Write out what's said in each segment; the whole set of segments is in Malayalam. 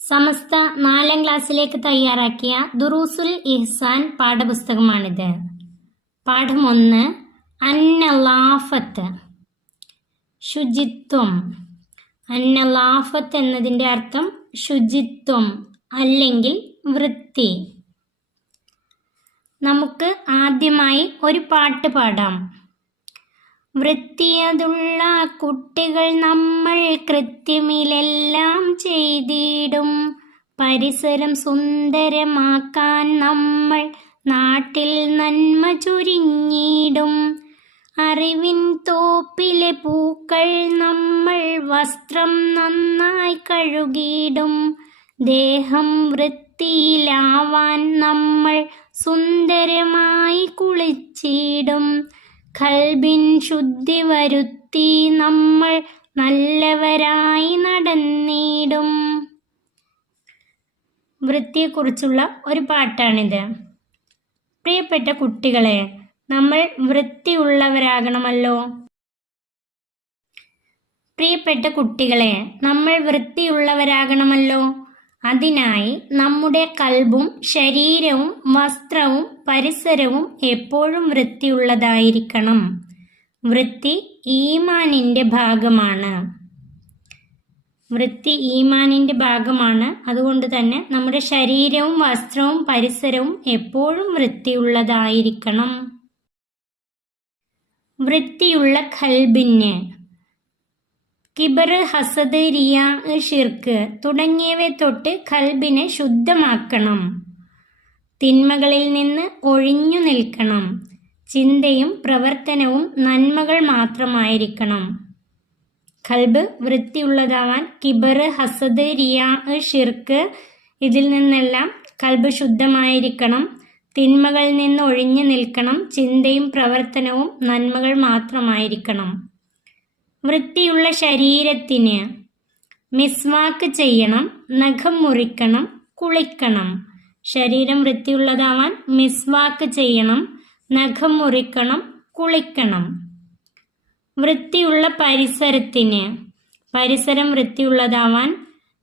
സമസ്ത 4ാം ക്ലാസ്സിലേക്ക് തയ്യാറാക്കിയ ദുറൂസുൽ ഇഹ്സാൻ പാഠപുസ്തകമാണിത്. പാഠം 1 അന്നലാഫത്ത്, ശുചിത്വം. അന്നലാഫത്ത് എന്നതിൻ്റെ അർത്ഥം ശുചിത്വം അല്ലെങ്കിൽ വൃത്തി. നമുക്ക് ആദ്യമായി ഒരു പാട്ട് പാടാം. വൃത്തിയതുള്ള കുട്ടികൾ നമ്മൾ കൃത്യമിലെല്ലാം ചെയ്തിടും. പരിസരം സുന്ദരമാക്കാൻ നമ്മൾ നാട്ടിൽ നന്മ ചുരിഞ്ഞിടും. അറിവിൻ തോപ്പിലെ പൂക്കൾ നമ്മൾ വസ്ത്രം നന്നായി കഴുകിയിടും. ദേഹം വൃത്തിയിലാവാൻ നമ്മൾ സുന്ദരമായി കുളിച്ചിടും. ഖൽബിൻ ശുദ്ധി വരുത്തി നമ്മൾ നല്ലവരായി നടന്നിടും. വൃത്തിയെക്കുറിച്ചുള്ള ഒരു പാട്ടാണിത്. പ്രിയപ്പെട്ട കുട്ടികളെ, നമ്മൾ വൃത്തിയുള്ളവരാകണമല്ലോ. പ്രിയപ്പെട്ട കുട്ടികളെ, നമ്മൾ വൃത്തിയുള്ളവരാകണമല്ലോ. അതിനായി നമ്മുടെ കൽബും ശരീരവും വസ്ത്രവും പരിസരവും എപ്പോഴും വൃത്തിയുള്ളതായിരിക്കണം. വൃത്തി ഈമാനിൻ്റെ ഭാഗമാണ്. വൃത്തി ഈമാനിൻ്റെ ഭാഗമാണ്. അതുകൊണ്ട് തന്നെ നമ്മുടെ ശരീരവും വസ്ത്രവും പരിസരവും എപ്പോഴും വൃത്തിയുള്ളതായിരിക്കണം. വൃത്തിയുള്ള ഖൽബിന് കിബർ, ഹസദ്, റിയാ, ഷിർക്ക് തുടങ്ങിയവ തൊട്ട് ഖൽബിനെ ശുദ്ധമാക്കണം. തിന്മകളിൽ നിന്ന് ഒഴിഞ്ഞു നിൽക്കണം. ചിന്തയും പ്രവർത്തനവും നന്മകൾ മാത്രമായിരിക്കണം. ഖൽബ് വൃത്തിയുള്ളതാവാൻ കിബർ, ഹസദ്, റിയാ, ഷിർക്ക് ഇതിൽ നിന്നെല്ലാം ഖൽബ് ശുദ്ധമായിരിക്കണം. തിന്മകളിൽ നിന്ന് ഒഴിഞ്ഞു നിൽക്കണം. ചിന്തയും പ്രവർത്തനവും നന്മകൾ മാത്രമായിരിക്കണം. വൃത്തിയുള്ള ശരീരത്തിന് മിസ്വാക്ക് ചെയ്യണം, നഖം മുറിക്കണം, കുളിക്കണം. ശരീരം വൃത്തിയുള്ളതാവാൻ മിസ്വാക്ക് ചെയ്യണം, നഖം മുറിക്കണം, കുളിക്കണം. വൃത്തിയുള്ള പരിസരത്തിന് പരിസരം വൃത്തിയുള്ളതാവാൻ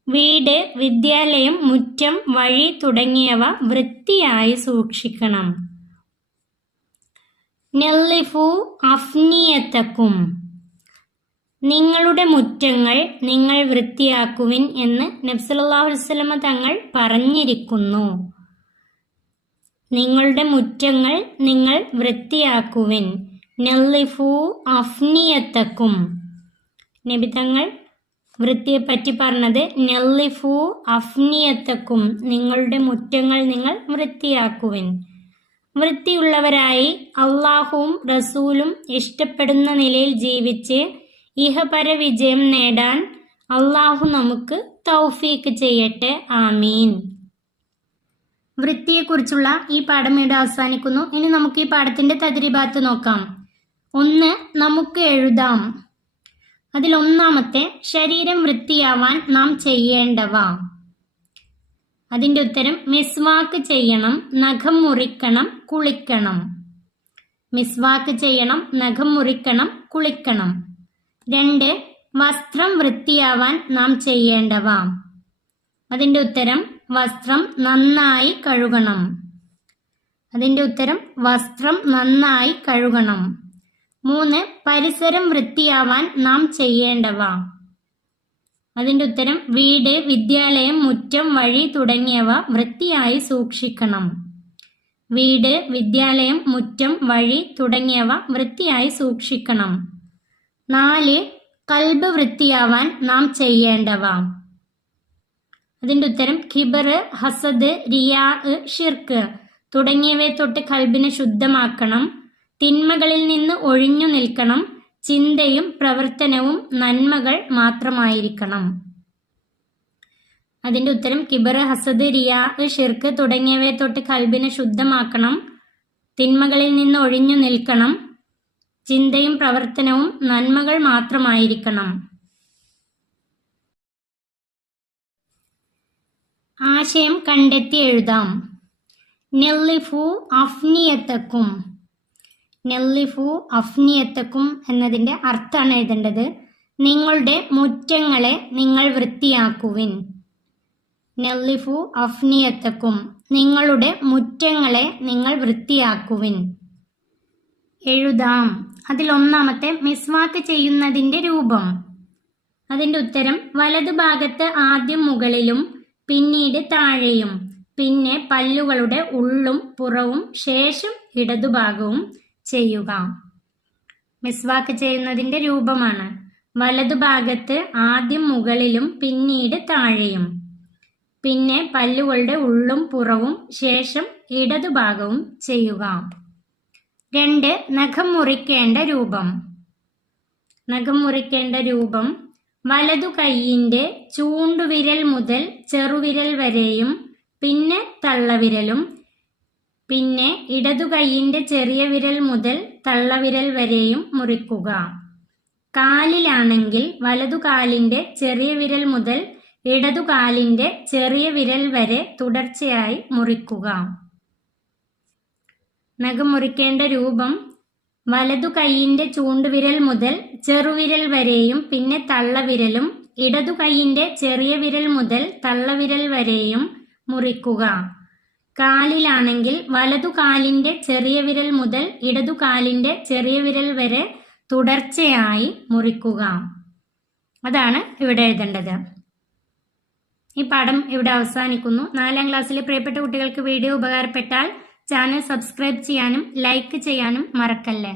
വീട്, വിദ്യാലയം, മുറ്റം, വഴി തുടങ്ങിയവ വൃത്തിയായി സൂക്ഷിക്കണം. നല്ലിഫു അഫ്നിയത്തക്കും, നിങ്ങളുടെ മുറ്റങ്ങൾ നിങ്ങൾ വൃത്തിയാക്കുവിൻ എന്ന് നബി സല്ലല്ലാഹു അലൈഹി വസല്ലമ തങ്ങൾ പറഞ്ഞിരിക്കുന്നു. നിങ്ങളുടെ മുറ്റങ്ങൾ നിങ്ങൾ വൃത്തിയാക്കുവിൻ. നല്ലിഫു അഫ്നിയത്തക്കും. നബി തങ്ങൾ വൃത്തിയെപ്പറ്റി പറഞ്ഞത് നല്ലിഫു അഫ്നിയത്തക്കും, നിങ്ങളുടെ മുറ്റങ്ങൾ നിങ്ങൾ വൃത്തിയാക്കുവിൻ. വൃത്തിയുള്ളവരായി അള്ളാഹുവും റസൂലും ഇഷ്ടപ്പെടുന്ന നിലയിൽ ജീവിച്ച് ഇഹപര വിജയം നേടാൻ അള്ളാഹു നമുക്ക് തൗഫീക്ക് ചെയ്യട്ടെ. ആമീൻ. വൃത്തിയെക്കുറിച്ചുള്ള ഈ പാഠം ഇവിടെ അവസാനിക്കുന്നു. ഇനി നമുക്ക് ഈ പാഠത്തിന്റെ തദ്രീബാത്ത് നോക്കാം. 1 നമുക്ക് എഴുതാം. അതിൽ ഒന്നാമത്തെ, ശരീരം വൃത്തിയാവാൻ നാം ചെയ്യേണ്ടവ. അതിൻ്റെ ഉത്തരം മിസ്വാക്ക് ചെയ്യണം, നഖം മുറിക്കണം, കുളിക്കണം. മിസ്വാക്ക് ചെയ്യണം, നഖം മുറിക്കണം, കുളിക്കണം. 2 വസ്ത്രം വൃത്തിയാവാൻ നാം ചെയ്യേണ്ടവ. അതിൻ്റെ ഉത്തരം വസ്ത്രം നന്നായി കഴുകണം. അതിൻ്റെ ഉത്തരം വസ്ത്രം നന്നായി കഴുകണം. 3 പരിസരം വൃത്തിയാവാൻ നാം ചെയ്യേണ്ടവ. അതിൻ്റെ ഉത്തരം വീട്, വിദ്യാലയം, മുറ്റം, വഴി തുടങ്ങിയവ വൃത്തിയായി സൂക്ഷിക്കണം. വീട്, വിദ്യാലയം, മുറ്റം, വഴി തുടങ്ങിയവ വൃത്തിയായി സൂക്ഷിക്കണം. 4 കൽബ് വൃത്തിയാവാൻ നാം ചെയ്യേണ്ടവ. അതിൻ്റെ ഉത്തരം കിബർ, ഹസദ്, റിയാ, ഷിർക്ക് തുടങ്ങിയവയെ തൊട്ട് കൽബിനെ ശുദ്ധമാക്കണം. തിന്മകളിൽ നിന്ന് ഒഴിഞ്ഞു നിൽക്കണം. ചിന്തയും പ്രവർത്തനവും നന്മകൾ മാത്രമായിരിക്കണം. അതിൻ്റെ ഉത്തരം കിബർ, ഹസദ്, റിയാ, ഷിർക്ക് തുടങ്ങിയവയെ തൊട്ട് കൽബിനെ ശുദ്ധമാക്കണം. തിന്മകളിൽ നിന്ന് ഒഴിഞ്ഞു നിൽക്കണം. ചിന്തയും പ്രവർത്തനവും നന്മകൾ മാത്രമായിരിക്കണം. ആശയം കണ്ടെത്തി എഴുതാം. നല്ലിഫു അഫ്നിയത്തക്കും. നല്ലിഫു അഫ്നിയത്തക്കും എന്നതിൻ്റെ അർത്ഥമാണ് എഴുതേണ്ടത്. നിങ്ങളുടെ മുറ്റങ്ങളെ നിങ്ങൾ വൃത്തിയാക്കുവിൻ. നല്ലിഫു അഫ്നിയത്തക്കും, നിങ്ങളുടെ മുറ്റങ്ങളെ നിങ്ങൾ വൃത്തിയാക്കുവിൻ. എഴുതാം. അതിൽ ഒന്നാമത്തെ മിസ്വാക്ക് ചെയ്യുന്നതിൻ്റെ രൂപം. അതിൻ്റെ ഉത്തരം വലതുഭാഗത്ത് ആദ്യം മുകളിലും പിന്നീട് താഴെയും പിന്നെ പല്ലുകളുടെ ഉള്ളും പുറവും ശേഷം ഇടതുഭാഗവും ചെയ്യുക. മിസ്വാക്ക് ചെയ്യുന്നതിൻ്റെ രൂപമാണ് വലതുഭാഗത്ത് ആദ്യം മുകളിലും പിന്നീട് താഴെയും പിന്നെ പല്ലുകളുടെ ഉള്ളും പുറവും ശേഷം ഇടതുഭാഗവും ചെയ്യുക. 2. നഖം മുറിക്കേണ്ട രൂപം. നഖം മുറിക്കേണ്ട രൂപം വലതു കൈയിൻ്റെ ചൂണ്ടുവിരൽ മുതൽ ചെറുവിരൽ വരെയും പിന്നെ തള്ളവിരലും പിന്നെ ഇടതു കൈയിൻ്റെ ചെറിയ വിരൽ മുതൽ തള്ളവിരൽ വരെയും മുറിക്കുക. കാലിലാണെങ്കിൽ വലതു കാലിൻ്റെ ചെറിയ വിരൽ മുതൽ ഇടതു കാലിൻ്റെ ചെറിയ വിരൽ വരെ തുടർച്ചയായി മുറിക്കുക. നഖം മുറിക്കേണ്ട രൂപം വലതു കൈയിൻ്റെ ചൂണ്ടുവിരൽ മുതൽ ചെറുവിരൽ വരെയും പിന്നെ തള്ളവിരലും ഇടതു കൈയിൻ്റെ ചെറിയ വിരൽ മുതൽ തള്ളവിരൽ വരെയും മുറിക്കുക. കാലിലാണെങ്കിൽ വലതു കാലിൻ്റെ ചെറിയ വിരൽ മുതൽ ഇടതു കാലിൻ്റെ ചെറിയ വിരൽ വരെ തുടർച്ചയായി മുറിക്കുക. അതാണ് ഇവിടെ എഴുതേണ്ടത്. ഈ പാഠം ഇവിടെ അവസാനിക്കുന്നു. 4ാം ക്ലാസ്സിലെ പ്രിയപ്പെട്ട കുട്ടികൾക്ക് വീഡിയോ ഉപകാരപ്പെട്ടാൽ ചാനൽ സബ്സ്ക്രൈബ് ചെയ്യാനും ലൈക്ക് ചെയ്യാനും മറക്കല്ലേ.